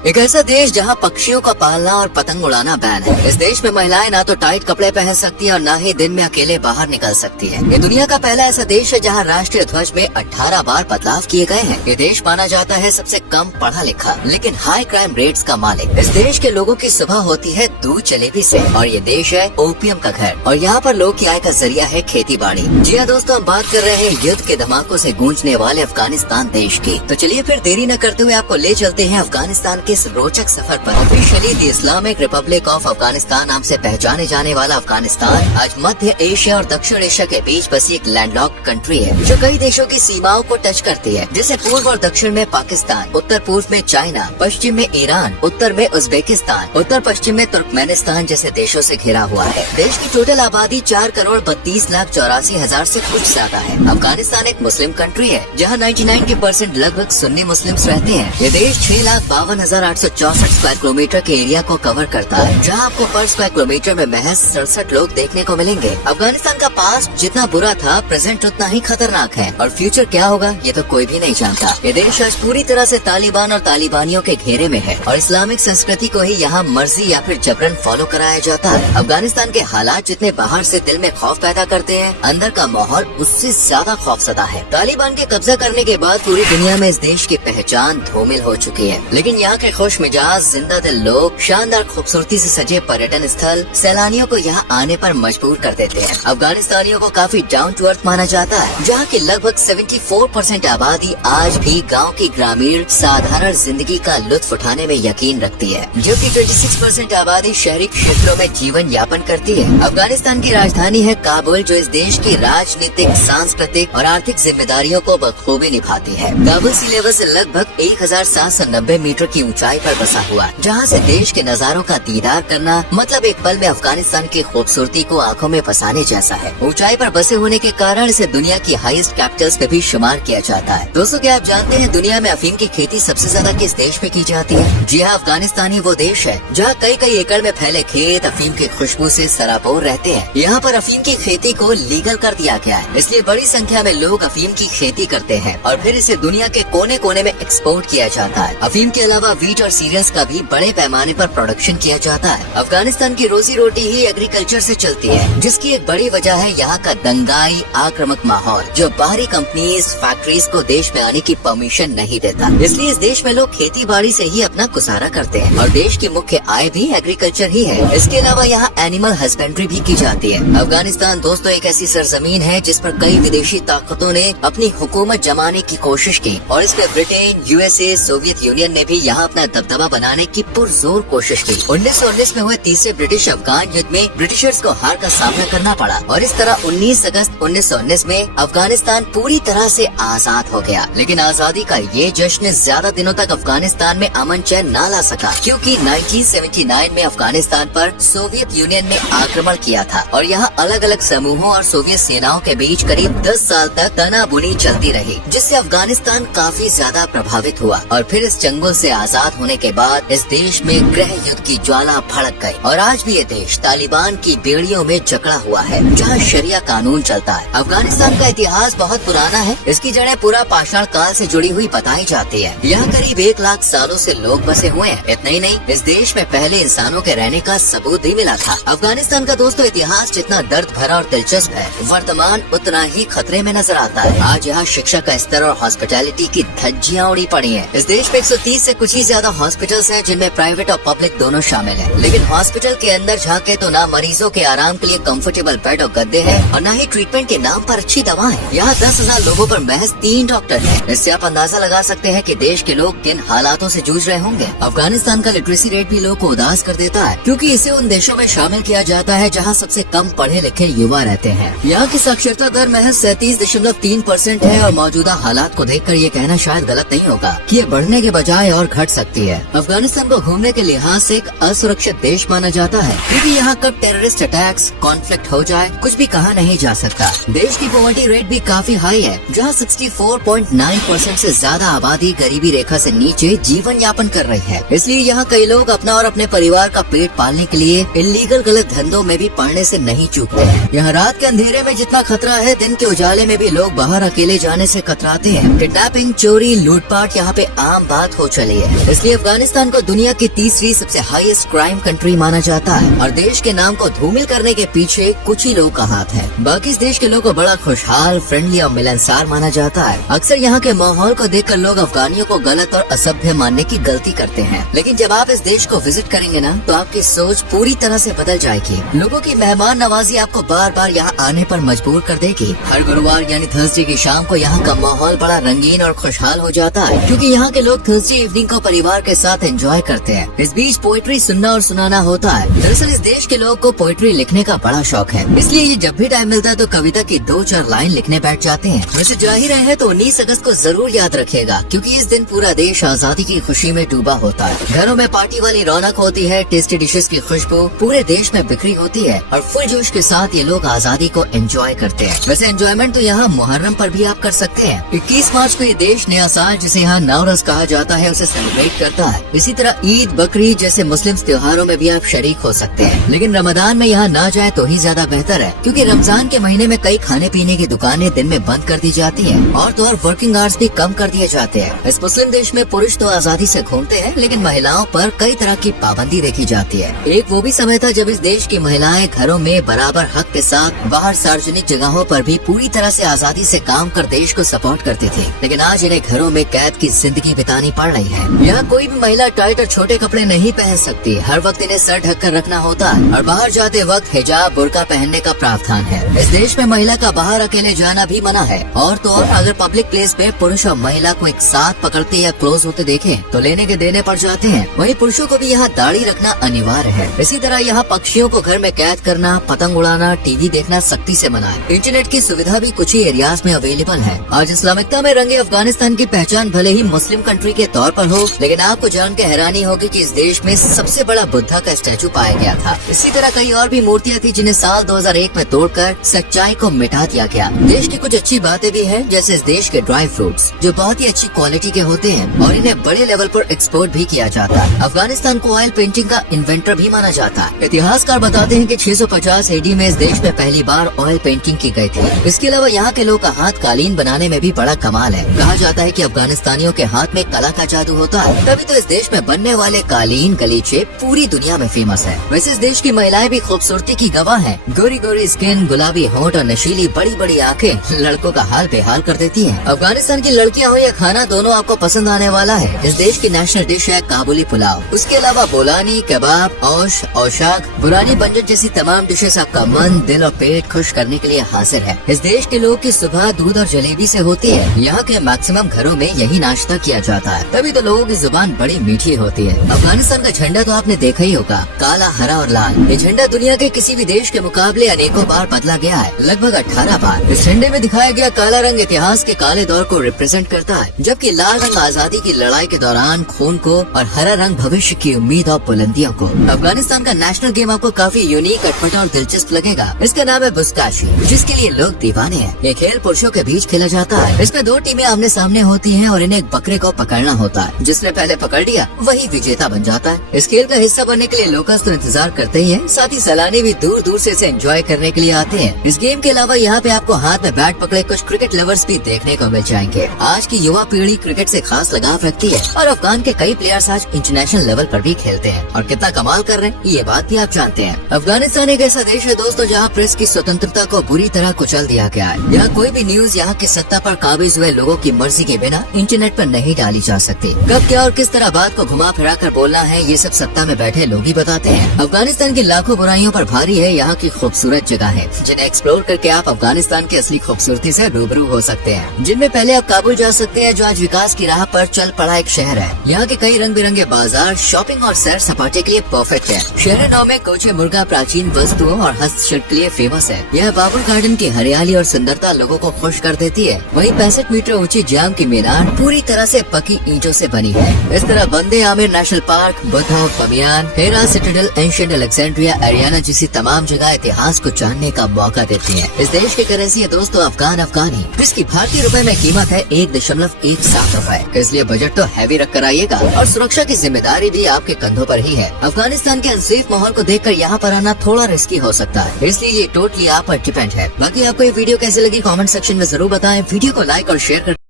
एक ऐसा देश जहां पक्षियों का पालना और पतंग उड़ाना बैन है। इस देश में महिलाएं ना तो टाइट कपड़े पहन सकती हैं और ना ही दिन में अकेले बाहर निकल सकती हैं। ये दुनिया का पहला ऐसा देश है जहां राष्ट्रीय ध्वज में 18 बार बदलाव किए गए हैं। ये देश माना जाता है सबसे कम पढ़ा लिखा लेकिन हाई क्राइम रेट्स का मालिक। इस देश के लोगों की सुबह होती है दूध जलेबी से और ये देश है ओपियम का घर और यहाँ पर लोग की आय का जरिया है खेती बाड़ी। जी हाँ दोस्तों, हम बात कर रहे हैं युद्ध के धमाकों से गूंजने वाले अफगानिस्तान देश की। तो चलिए फिर देरी न करते हुए आपको ले चलते हैं अफगानिस्तान के इस रोचक सफर पर। Officially the Islamic Republic of Afghanistan नाम से पहचाने जाने वाला अफगानिस्तान आज मध्य एशिया और दक्षिण एशिया के बीच बसी एक लैंडलॉक्ड कंट्री है जो कई देशों की सीमाओं को टच करती है, जैसे पूर्व और दक्षिण में पाकिस्तान, उत्तर पूर्व में चाइना, पश्चिम में ईरान, उत्तर में उज्बेकिस्तान, उत्तर पश्चिम में तुर्कमेनिस्तान जैसे देशों से घिरा हुआ है। देश की टोटल आबादी 4,32,84,000 से कुछ ज्यादा है। अफगानिस्तान एक मुस्लिम कंट्री है जहाँ 99% लगभग सुन्नी मुस्लिम्स रहते हैं। ये देश 6,52,864 स्क्वायर किलोमीटर के एरिया को कवर करता है, जहाँ आपको पर स्क्वायर किलोमीटर में महज 67 लोग देखने को मिलेंगे। अफगानिस्तान का पास्ट जितना बुरा था, प्रेजेंट उतना ही खतरनाक है और फ्यूचर क्या होगा ये तो कोई भी नहीं जानता। ये देश आज पूरी तरह से तालिबान और तालिबानियों के घेरे में है और इस्लामिक संस्कृति को ही यहाँ मर्जी या फिर जबरन फॉलो कराया जाता है। अफगानिस्तान के हालात जितने बाहर से दिल में खौफ पैदा करते हैं, अंदर का माहौल उससे ज्यादा खौफजदा है। तालिबान के कब्जा करने के बाद पूरी दुनिया में इस देश की पहचान धूमिल हो चुकी है, लेकिन यहाँ के खुश मिजाज जिंदा दिल लोग, शानदार खूबसूरती से सजे पर्यटन स्थल सैलानियों को यहाँ आने पर मजबूर कर देते हैं। अफगानिस्तानियों को काफी डाउन टू अर्थ माना जाता है, जहाँ की लगभग 74% आबादी आज भी गांव की ग्रामीण साधारण जिंदगी का लुत्फ उठाने में यकीन रखती है, जबकि 26% आबादी शहरी क्षेत्रों में जीवन यापन करती है। अफगानिस्तान की राजधानी है काबुल, जो इस देश की राजनीतिक, सांस्कृतिक और आर्थिक जिम्मेदारियों को बखूबी निभाती है। काबुल सी लेवल से लगभग 1790 मीटर की ऊंचाई पर बसा हुआ, जहां से देश के नजारों का दीदार करना मतलब एक पल में अफगानिस्तान की खूबसूरती को आंखों में फंसाने जैसा है। ऊंचाई पर बसे होने के कारण इसे दुनिया की हाईएस्ट कैपिटल्स में भी शुमार किया जाता है। दोस्तों, क्या आप जानते हैं दुनिया में अफीम की खेती सबसे ज्यादा किस देश में की जाती है? जी हाँ, अफगानिस्तान ही वो देश है जहाँ कई एकड़ में फैले खेत अफीम की खुशबू से सराबोर रहते हैं। यहाँ पर अफीम की खेती को लीगल कर दिया गया है, इसलिए बड़ी संख्या में लोग अफीम की खेती करते हैं और फिर इसे दुनिया के कोने कोने में एक्सपोर्ट किया जाता है। अफीम के अलावा वीट और सीरियल्स का भी बड़े पैमाने पर प्रोडक्शन किया जाता है। अफगानिस्तान की रोजी रोटी ही एग्रीकल्चर से चलती है, जिसकी एक बड़ी वजह है यहाँ का दंगाई आक्रामक माहौल, जो बाहरी कंपनीज फैक्ट्रीज को देश में आने की परमिशन नहीं देता। इसलिए इस देश में लोग खेती बाड़ी से ही अपना गुजारा करते हैं और देश की मुख्य आय भी एग्रीकल्चर ही है। इसके अलावा यहाँ एनिमल हस्बेंड्री भी की जाती है। अफगानिस्तान दोस्तों एक ऐसी सरजमीन है जिस पर कई विदेशी ताकतों ने अपनी हुकूमत जमाने की कोशिश की और इसमें ब्रिटेन, यूएसए, सोवियत यूनियन ने भी यहाँ अपना दबदबा बनाने की पुरजोर कोशिश की। 1919 में हुए तीसरे ब्रिटिश अफगान युद्ध में ब्रिटिशर्स को हार का सामना करना पड़ा और इस तरह 19 अगस्त 1919 में अफगानिस्तान पूरी तरह से आजाद हो गया। लेकिन आजादी का ये जश्न ज्यादा दिनों तक अफगानिस्तान में अमन चैन न ला सका, क्योंकि 1979 में अफगानिस्तान पर सोवियत यूनियन ने आक्रमण किया था और यहाँ अलग अलग समूहों और सोवियत सेनाओं के बीच करीब 10 साल तक तनाबुनी चलती रही, जिससे अफगानिस्तान काफी ज्यादा प्रभावित हुआ। और फिर इस जंगल से आजाद होने के बाद इस देश में गृह युद्ध की ज्वाला भड़क गई और आज भी ये देश तालिबान की बेड़ियों में जकड़ा हुआ है, जहाँ शरिया कानून चलता है। अफगानिस्तान का इतिहास बहुत पुराना है, इसकी जड़ें पूरा पाषाण काल से जुड़ी हुई बताई जाती है। यहाँ करीब 1 लाख सालों से लोग बसे हुए हैं। इतना ही नहीं, इस देश में पहले इंसानों के रहने का सबूत भी मिला था। अफगानिस्तान का दोस्तों इतिहास जितना दर्द भरा और दिलचस्प है, वर्तमान उतना ही खतरे में नजर आता है। आज यहाँ शिक्षा का स्तर और हॉस्पिटैलिटी की धज्जियां उड़ी पड़ी हैं। इस देश में 130 से कुछ ही ज्यादा हॉस्पिटल्स हैं, जिनमें प्राइवेट और पब्लिक दोनों शामिल हैं। लेकिन हॉस्पिटल के अंदर झांके तो ना मरीजों के आराम के लिए कंफर्टेबल बेड और गद्दे हैं और न ही ट्रीटमेंट के नाम पर अच्छी दवाएं। यहाँ 10,000 लोगों पर महज 3 डॉक्टर हैं। इससे आप अंदाजा लगा सकते हैं कि देश के लोग किन हालातों से जूझ रहे होंगे। अफगानिस्तान का लिटरेसी रेट भी लोग को उदास कर देता है, क्योंकि इसे उन देशों में शामिल किया जाता है जहाँ सबसे कम पढ़े लिखे युवा रहते हैं। यहाँ की साक्षरता दर महज 37.3% है और मौजूदा हालात को देखकर ये कहना शायद गलत नहीं होगा कि ये बढ़ने के बजाय और घट सकती है। अफगानिस्तान को घूमने के लिहाज से एक असुरक्षित देश माना जाता है, क्योंकि यहाँ कब टेररिस्ट अटैक्स, कॉन्फ्लिक्ट हो जाए कुछ भी कहा नहीं जा सकता। देश की पॉवर्टी रेट भी काफी हाई है, जहाँ 64.9% से ज्यादा आबादी गरीबी रेखा से नीचे जीवन यापन कर रही है। इसलिए यहाँ कई लोग अपना और अपने परिवार का पेट पालने के लिए इलीगल गलत धंधों में भी पड़ने से नहीं चूकते हैं। यहाँ रात के अंधेरे में जितना खतरा है, दिन के उजाले में भी लोग बाहर अकेले जाने से कतराते हैं। किडनैपिंग, चोरी, लूटपाट यहाँ पे आम बात हो चली है। इसलिए अफगानिस्तान को दुनिया की तीसरी सबसे हाईएस्ट क्राइम कंट्री माना जाता है और देश के नाम को धूमिल करने के पीछे कुछ ही लोग का हाथ है। बाकी इस देश के लोगों को बड़ा खुशहाल, फ्रेंडली और मिलनसार माना जाता है। अक्सर यहाँ के माहौल को देखकर लोग अफगानियों को गलत और असभ्य मानने की गलती करते हैं, लेकिन जब आप इस देश को विजिट करेंगे ना तो आपकी सोच पूरी तरह से बदल जाएगी। लोगों की मेहमान नवाजी आपको बार बार यहाँ आने पर मजबूर कर देगी। हर गुरुवार यानी थर्सडे की शाम को यहाँ का माहौल बड़ा रंगीन और खुशहाल हो जाता है, क्योंकि यहाँ के लोग थर्सडे इवनिंग को परिवार के साथ एंजॉय करते हैं। इस बीच पोइट्री सुनना और सुनाना होता है। दरअसल इस देश के लोग को पोइट्री लिखने का बड़ा शौक है, इसलिए ये जब भी टाइम मिलता है तो कविता की 2-4 लाइन लिखने बैठ जाते हैं। वैसे जाहिर है तो 19 अगस्त को जरूर याद रखिएगा, क्योंकि इस दिन पूरा देश आजादी की खुशी में डूबा होता है। घरों में पार्टी वाली रौनक होती है, टेस्टी डिशेस की खुशबू पूरे देश में बिखरी होती है और फुल जोश के साथ ये लोग आजादी को एंजॉय करते हैं। वैसे एंजॉयमेंट तो यहाँ मुहर्रम पर भी आप कर सकते हैं। 21 मार्च को ये देश नया साल, जिसे यहाँ नवरस कहा जाता है, उसे सेलिब्रेट करता है। इसी तरह ईद, बकरीद जैसे मुस्लिम त्योहारों में भी आप शरीक हो सकते हैं, लेकिन रमजान में यहाँ ना जाए तो ही ज्यादा बेहतर है, क्योंकि रमजान के महीने में कई खाने पीने की दुकानें दिन में बंद कर दी जाती हैं और तो और वर्किंग आवर्स भी कम कर दिए जाते हैं। इस मुस्लिम देश में पुरुष तो आजादी से घूमते हैं, लेकिन महिलाओं पर कई तरह की पाबंदी देखी जाती है। एक वो भी समय था जब इस देश की महिलाएं घरों में बराबर हक के साथ बाहर सार्वजनिक जगहों पर भी पूरी तरह से आजादी से काम कर देश को सपोर्ट करती थी, लेकिन आज इन्हें घरों में कैद की जिंदगी बितानी पड़ रही है। यहाँ कोई भी महिला टाइट और छोटे कपड़े नहीं पहन सकती। हर वक्त इन्हें सर ढककर रखना होता है और बाहर जाते वक्त हिजाब, बुर्का पहनने का प्रावधान है। इस देश में महिला का बाहर अकेले जाना भी मना है और तो और अगर पब्लिक प्लेस पे पुरुष और महिला को एक साथ पकड़ते या क्लोज होते देखे तो लेने के देने पड़ जाते हैं। वहीं पुरुषों को भी यहाँ दाढ़ी रखना अनिवार्य है। इसी तरह यहाँ पक्षियों को घर में कैद करना, पतंग उड़ाना, टीवी देखना सख्ती से मना है। इंटरनेट की सुविधा भी कुछ ही एरियाज में अवेलेबल है। आज इस्लामिकता में रंगे अफगानिस्तान की पहचान भले ही मुस्लिम कंट्री के तौर पर हो, लेकिन आपको जान के हैरानी होगी कि इस देश में सबसे बड़ा बुद्धा का स्टैचू पाया गया था। इसी तरह कई और भी मूर्तियाँ थी जिन्हें साल 2001 में तोड़कर सच्चाई को मिटा दिया गया। देश की कुछ अच्छी बातें भी है, जैसे इस देश के ड्राई फ्रूट्स जो बहुत ही अच्छी क्वालिटी के होते हैं और इन्हें बड़े लेवल पर एक्सपोर्ट भी किया जाता है। अफगानिस्तान को ऑयल पेंटिंग का इन्वेंटर भी माना जाता है। इतिहासकार बताते हैं कि 650 AD में इस देश में पहली बार ऑयल पेंटिंग की गई थी। इसके अलावा यहाँ के लोग का हाथ कालीन बनाने में भी बड़ा कमाल है। कहा जाता है कि अफगानिस्तानियों के हाथ में कला का जादू होता है, तभी तो इस देश में बनने वाले कालीन गलीचे पूरी दुनिया में फेमस है। वैसे इस देश की महिलाएं भी खूबसूरती की गवाह हैं। गोरी गोरी स्किन, गुलाबी होंठ और नशीली बड़ी बड़ी आंखें लड़कों का हाल बेहाल कर देती हैं। अफगानिस्तान की लड़कियां हो या खाना, दोनों आपको पसंद आने वाला है। इस देश की नेशनल डिश है काबुली पुलाव। उसके अलावा बोलानी, कबाब, औश, औशाक, बुरानी, बंजन जैसी तमाम डिशेस आपका मन, दिल और पेट खुश करने के लिए हाजिर है। इस देश के लोग की सुबह दूध और जलेबी से होती है। यहाँ के मैक्सिमम घरों में यही नाश्ता किया जाता है, तभी तो लोगों की जुबान बड़ी मीठी होती है। अफगानिस्तान का झंडा तो आपने देखा ही होगा, काला, हरा और लाल। ये झंडा दुनिया के किसी भी देश के मुकाबले अनेकों बार बदला गया है, लगभग 18 बार। इस झंडे में दिखाया गया काला रंग इतिहास के काले दौर को रिप्रेजेंट करता है, जबकि लाल रंग आजादी की लड़ाई के दौरान खून को और हरा रंग भविष्य की उम्मीद और बुलंदियों को। अफगानिस्तान का नेशनल गेम आपको काफी यूनिक, अटपटा और दिलचस्प लगेगा। इसका नाम है बुस्काशी, जिसके लिए लोग दीवाने हैं। ये खेल पुरुषों के बीच खेला जाता है। इसमें 2 टीमें आमने सामने होती हैं और इन्हें एक बकरे को पकड़ना होता है। जिसने पहले पकड़ लिया वही विजेता बन जाता है। इस खेल का हिस्सा बनने के लिए लोकल्स तो इंतजार करते ही हैं, साथ ही सैलानी भी दूर दूर से इसे एंजॉय करने के लिए आते हैं। इस गेम के अलावा यहाँ पे आपको हाथ में बैट पकड़े कुछ क्रिकेट लवर्स भी देखने को मिल जाएंगे। आज की युवा पीढ़ी क्रिकेट से खास लगाव रखती है और अफगान के कई प्लेयर्स आज इंटरनेशनल लेवल पर भी खेलते हैं और कितना कमाल कर रहे हैं ये बात भी आप जानते हैं। अफगानिस्तान एक ऐसा देश है दोस्तों जहाँ प्रेस की स्वतंत्रता को बुरी तरह कुचल दिया गया है। यहाँ कोई भी न्यूज यहाँ की सत्ता पर काबिज हुए लोगों की मर्जी के बिना इंटरनेट पर नहीं डाली जा सकती। कब क्या और किस तरह बात को घुमा फिरा कर बोलना है ये सब सत्ता में बैठे लोग ही बताते हैं। अफगानिस्तान की लाखों बुराइयों पर भारी है यहाँ की खूबसूरत जगह है, जिन्हें एक्सप्लोर करके आप अफगानिस्तान की असली खूबसूरती से रूबरू हो सकते हैं। जिनमें पहले आप काबुल जा सकते हैं, जो आज विकास की राह पर चल पड़ा एक शहर है। यहाँ के कई रंग बिरंगे बाजार, शॉपिंग और सैर सपाटे के लिए परफेक्ट है। शहर 9 में कोचे मुर्गा प्राचीन वस्तुओं और हस्तशिल्प के लिए फेमस है। यह बाबुल गार्डन की हरियाली और सुंदरता लोगों को खुश कर देती है। वहीं 65 मीटर ऊंची जाम की मीनार पूरी तरह से पक्की ईंटों से बनी है। इस तरह Band-e-Amir national park, Buddha Bamiyan, Herat citadel, ancient Alexandria, Ariana जैसी तमाम जगह इतिहास को जानने का मौका देती है। इस देश की करेंसी है दोस्तों अफगानी, जिसकी भारतीय रुपए में कीमत है 1.17 रुपए। इसलिए बजट तो हैवी रख कर आइएगा और सुरक्षा की जिम्मेदारी भी आपके कंधों पर ही है। अफगानिस्तान के अनसेफ माहौल को देखकर यहाँ पर आना थोड़ा रिस्की हो सकता है, इसलिए ये टोटली आप पर डिपेंड है। बाकी आपको ये वीडियो कैसे लगी कमेंट सेक्शन में जरूर बताएं। वीडियो को लाइक और शेयर कर